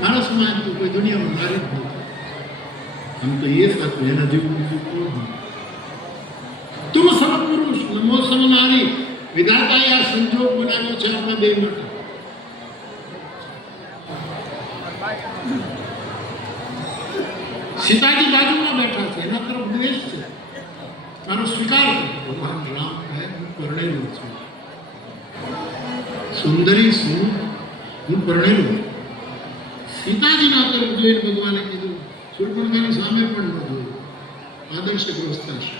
માણસમાં તો કોઈ દુનિયામાં નારી જ નથી આમ તો એ સાચું એના જેવું બીજું કોઈ નહીં તું સત્પુરુષ નમો સમનારી વિધાતાએ આ સંજોગ બનાવ્યો છે આપણા બે માટે સીતાજી બાજુમાં બેઠા છે એના તરફ દ્વેષ છે મારો સ્વીકાર કરો. ભગવાન રામ કહે હું પરણેલો છું સુંદરી શું હું પરણેલો છું. સીતાજીના તરફ જોઈને ભગવાને કીધું શૂર્પણખાની સામે પણ ન જોયું આદર્શગ્રસ્ત છે.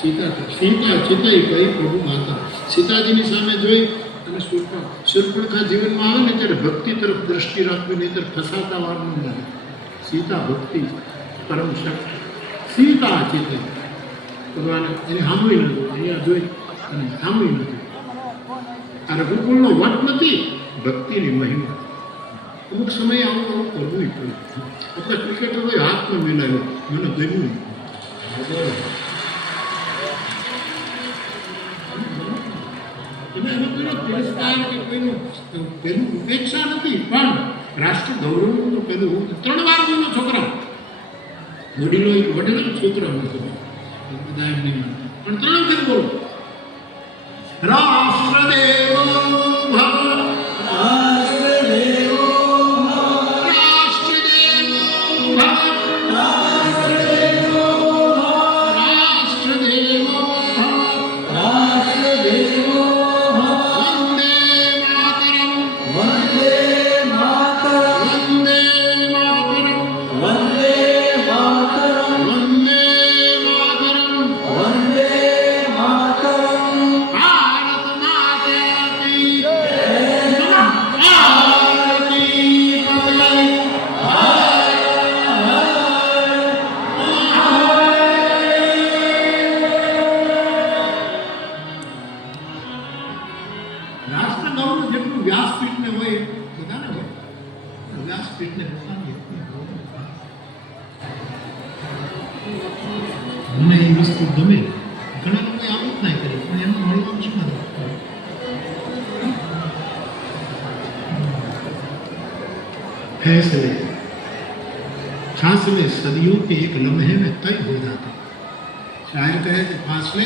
સીતા સીતા ચિતય કઈ પ્રભુ માતા. સીતાજીની સામે જોઈ અને શૂર્પણ શૂર્પણખા જીવનમાં આવે ને ત્યારે ભક્તિ તરફ દ્રષ્ટિ રાખવી, નહીતર ફસાતા વારનું નહીં સીતા ભક્તિ પરમ શક્તિ. સીતા ચિતય. ભગવાને એને સાંભળી નથી અહીંયા જોઈ અને સાંભળી નથી આ રઘુકુળનો વટ નથી, ભક્તિની મહિમા. અમુક સમયે આવું આવું કરવું પડે આપણે ક્રિકેટરોએ હાથ ન મિલાવ્યો મને ગમ્યું તમે એનો પેલો તિરસ્કાર કે કોઈનું પેલું ઉપેક્ષા નથી પણ રાષ્ટ્ર ગૌરવનું તો પેલું ત્રણ વાર બોલો છોકરા વડીલો એક વડીલો છોકરા નથી બધા એમ નહીં માનતા. પણ ત્રણ વખત બોલો રાષ્ટ્રદેવો રાષ્ટ્ર ગૌરવ જેટલું વ્યાસપીઠને હોય એટલું બધાને હોય પણ વ્યાસપીઠને પોતાની એટલી ગૌરવ. મને એ વસ્તુ ગમે ઘણા લોકો આમ જ ના કરે પણ એનું મળવાનું શું નથી फैसले फासले सदियों के एक लम्हे में तय हो जाते शायर कहे कि फासले